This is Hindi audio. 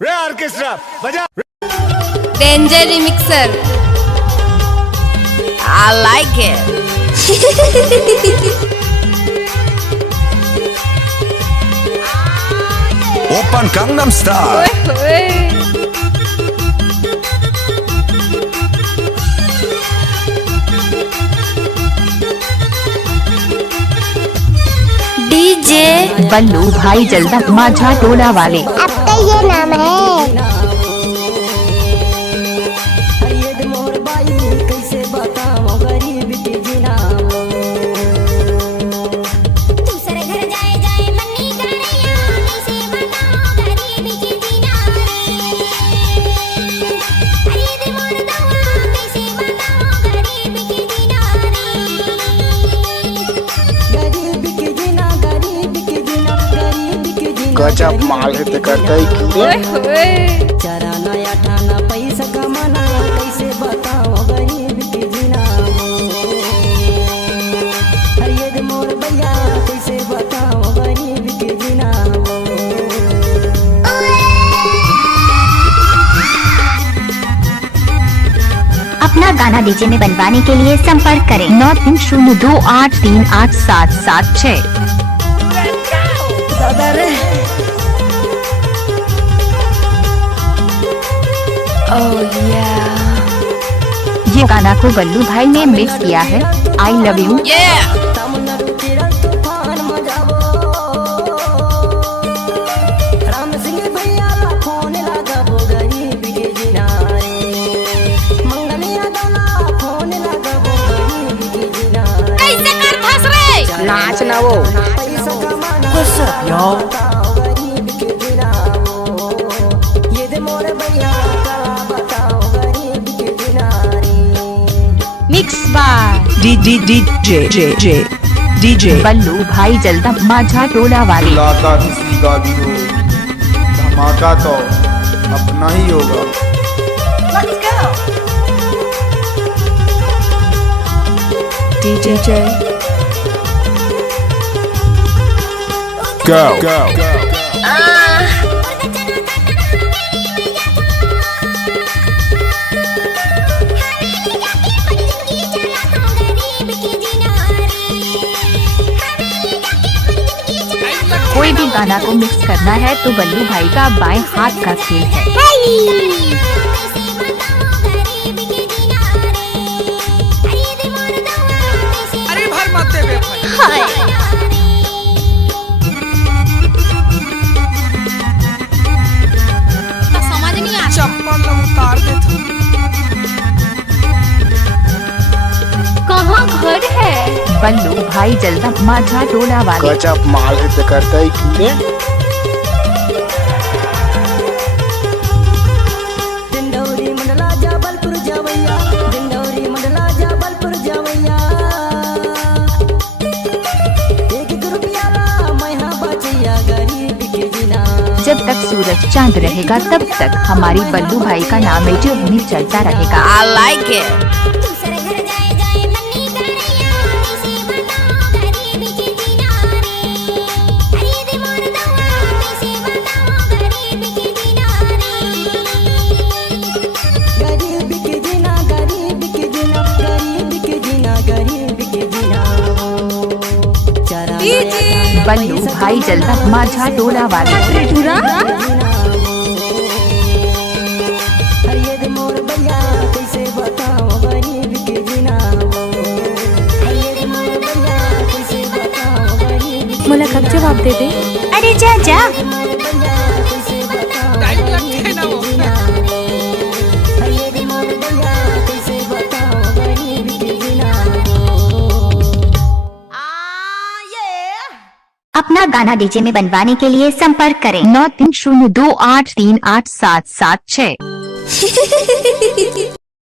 रे ऑर्केस्ट्रा बजा। Danger remixer, I like it. Oppan Gangnam Style. DJ Ballu भाई जल्दा माझा टोला वाले। आपका ये नाम है? गजब माल है करता ही चारा नया ठाना पैसा कमाना कैसे बताओ गरीब के जीना अरे मोर भैया कैसे बताओ गरीब के जीना। अपना गाना डीजे में बनवाने के लिए संपर्क करें 9302838776। ये गाना को बल्लू भाई ने मिक्स किया है। I love you. Ram Singh भैया फोन लगाबो गरीब के जीना मंगलिया गाना फोन लगाबो गरीब के जीना। कैसे कर फंस रे? नाच ना वो पैसा कमाना गरीब के जीना ये दे मोर भैया का बताओ गरीब के जीना मिक्स बाय DJ बल्लू भाई जल्दा माझा टोला वाले। लाता किसी का भी हो, धमाका तो अपना ही होगा। DJ Go. कोई भी गाना को मिक्स करना है तो बल्लू भाई का बाएं हाथ का खेल है। अरे भर मत दे बे भाई। समझ नहीं आता। चप्पल उतार दे तू। कहाँ घर है? बल्लू भाई जल्दा माझा टोला वाले। गजब माल है करता ही दिंडौरी मंडला जबलपुर जवैया दिंडौरी मंडला जबलपुर जवैया एक रुपया ला मैं बचिया गरीब के जीना। जब तक सूरज चांद रहेगा तब तक हमारी बल्लू भाई का नाम जो भी चलता रहेगा। I like it. गरीब के जीना गरीब के जीना गरीब के जीना गरीब के जीना चारा बल्लू भाई जल्दा माझा टोला वाले। अरे मोर भैया कैसे बताओ गरीब के जीना अरे मोर भैया कैसे बताओ गरीब मोला कब जवाब दे दे? अरे जा जा। मोर भैया कैसे बताओ टाइम लगते ना वो। अरे मोर भैया कैसे बताओ गरीब के जीना। अपना गाना डीजे में बनवाने के लिए संपर्क करें 9302838776।